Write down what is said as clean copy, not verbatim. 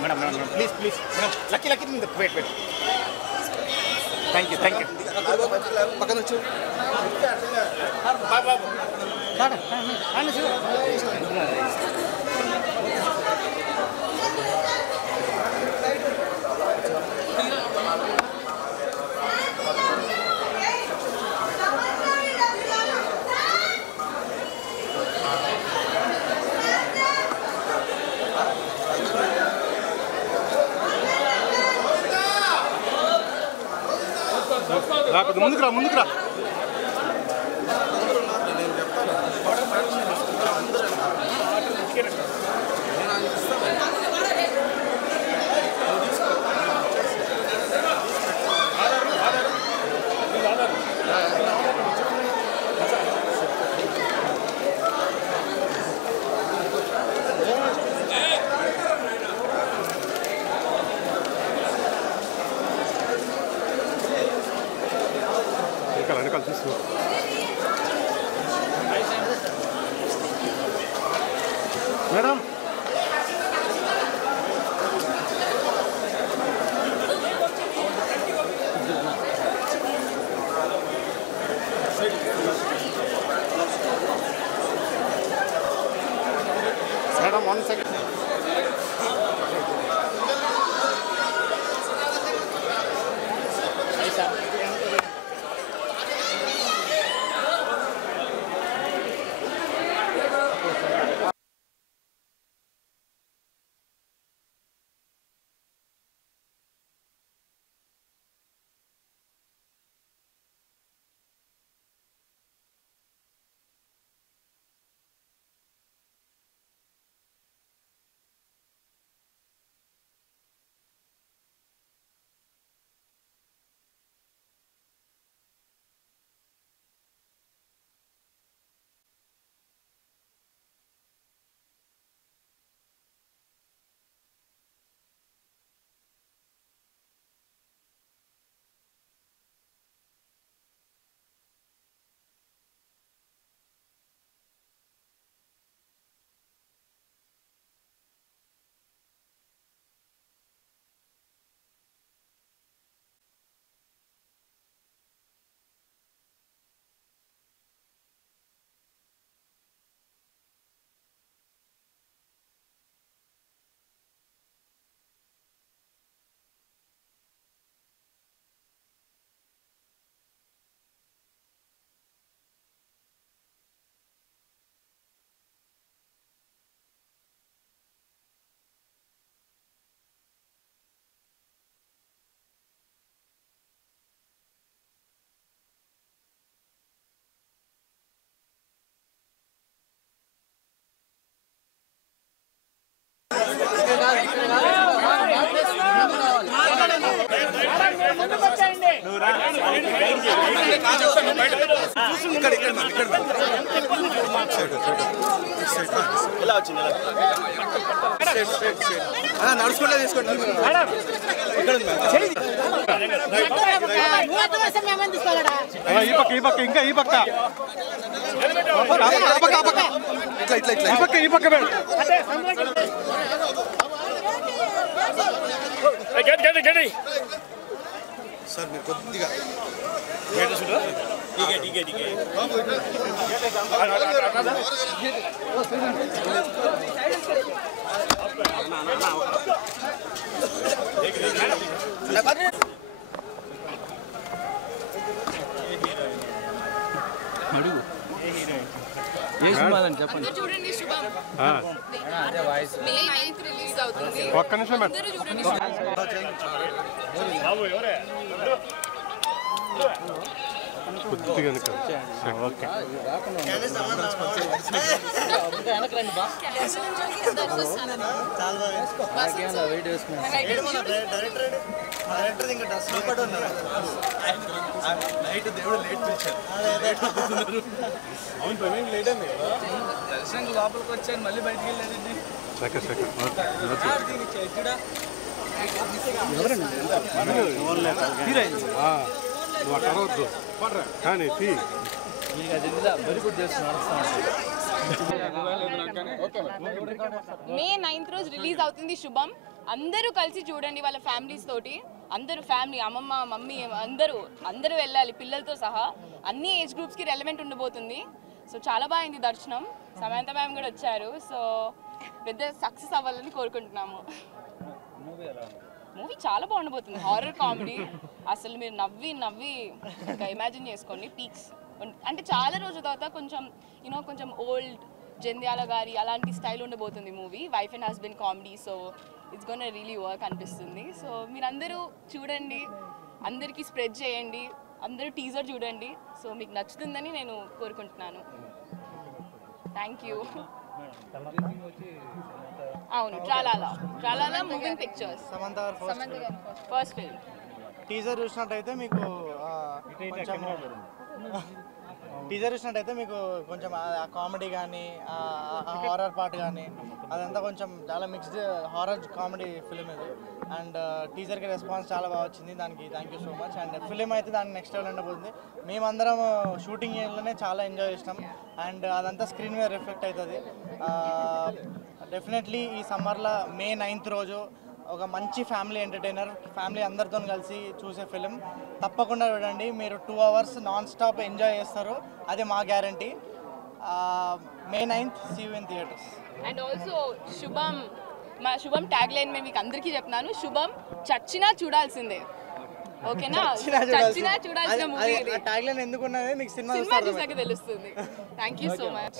Madam madam please please madam lucky lucky wait wait thank you పక్కన వచ్చు ముందుకు రా వెనకాల తీసుకో మేడం మేడం 1 సెకండ్ నడుచుకుంటా తీసుకోండి ఈ పక్క ఇంకా ఈ పక్క ఈ పక్క సార్ మీరు కొద్దిగా అడుగు ఏ సినిమా అని చెప్పండి చూడండి శుభం మే 9th రిలీజ్ అవుతుంది ఒక్క నిమిషం అందరూ చూడండి బాబు ఎవరే కొద్దిగా ఓకే నైట్ దేవుడు లేట్ పిలిచారు అవును ప్రవీణ్ లేట్ అయింది దర్శనం లోపలికి వచ్చాను మళ్ళీ బయటికి వెళ్ళాడండి నువ్వు అక్కడ వద్దు కానీ వెరీ గుడ్ చేస్తున్నారు. మే 9th రోజు రిలీజ్ అవుతుంది శుభం. అందరూ కలిసి చూడండి వాళ్ళ ఫ్యామిలీస్ తోటి. అందరూ ఫ్యామిలీ, అమ్మమ్మ, మమ్మీ అందరూ వెళ్ళాలి పిల్లలతో సహా. అన్ని ఏజ్ గ్రూప్స్కి రెలవెంట్ ఉండబోతుంది. సో చాలా బాగుంది దర్శనం. సమంత మ్యామ్ కూడా వచ్చారు. సో పెద్ద సక్సెస్ అవ్వాలని కోరుకుంటున్నాము. మూవీ చాలా బాగుండబోతుంది. Horror comedy. అసలు మీరు నవ్వి ఇంకా ఇమాజిన్ చేసుకోండి పీక్స్. అంటే చాలా రోజుల తర్వాత కొంచెం ఓల్డ్ జంధ్యాల గారి అలాంటి స్టైల్ ఉండబోతుంది movie. Wife and husband comedy. So it's gonna really work అనిపిస్తుంది. సో మీరందరూ చూడండి, అందరికీ స్ప్రెడ్ చేయండి, అందరూ టీజర్ చూడండి. సో మీకు నచ్చుతుందని నేను కోరుకుంటున్నాను. Thank you. అవును, Tralala moving pictures. Samantha first film. Teaser చూసినట్టయితే మీకు కొంచెం కామెడీ కానీ హారర్ పార్ట్ కానీ అదంతా కొంచెం చాలా మిక్స్డ్ హారర్ కామెడీ ఫిలిం ఇది. అండ్ టీజర్కి రెస్పాన్స్ చాలా బాగా వచ్చింది. దానికి thank you so much. And film అయితే దానికి నెక్స్ట్ లెవెల్ ఉండబోతుంది. మేమందరం షూటింగ్ ఏరియాలోనే చాలా ఎంజాయ్ చేసినాం. అండ్ అదంతా స్క్రీన్ మీద రిఫ్లెక్ట్ అవుతుంది. డెఫినెట్లీ ఈ సమ్మర్లో మే 9th రోజు ఒక మంచి ఫ్యామిలీ ఎంటర్టైనర్, ఫ్యామిలీ అందరితో కలిసి చూసే ఫిలిం తప్పకుండా చూడండి. మీరు 2 hours నాన్ స్టాప్ ఎంజాయ్ చేస్తారు, అదే మా guarantee. May 9th see you in theatres. And also మా శుభం ట్యాగ్ లైన్ మేము మీకు అందరికీ చెప్తున్నాను. శుభం చచ్చినా చూడాల్సిందే. ఓకేనా? చచ్చినా చూడాల్సిన మూవీ. ట్యాగ్ లైన్ ఎందుకున్నది మీకు సినిమా చూసాక తెలుస్తుంది. Thank you so much.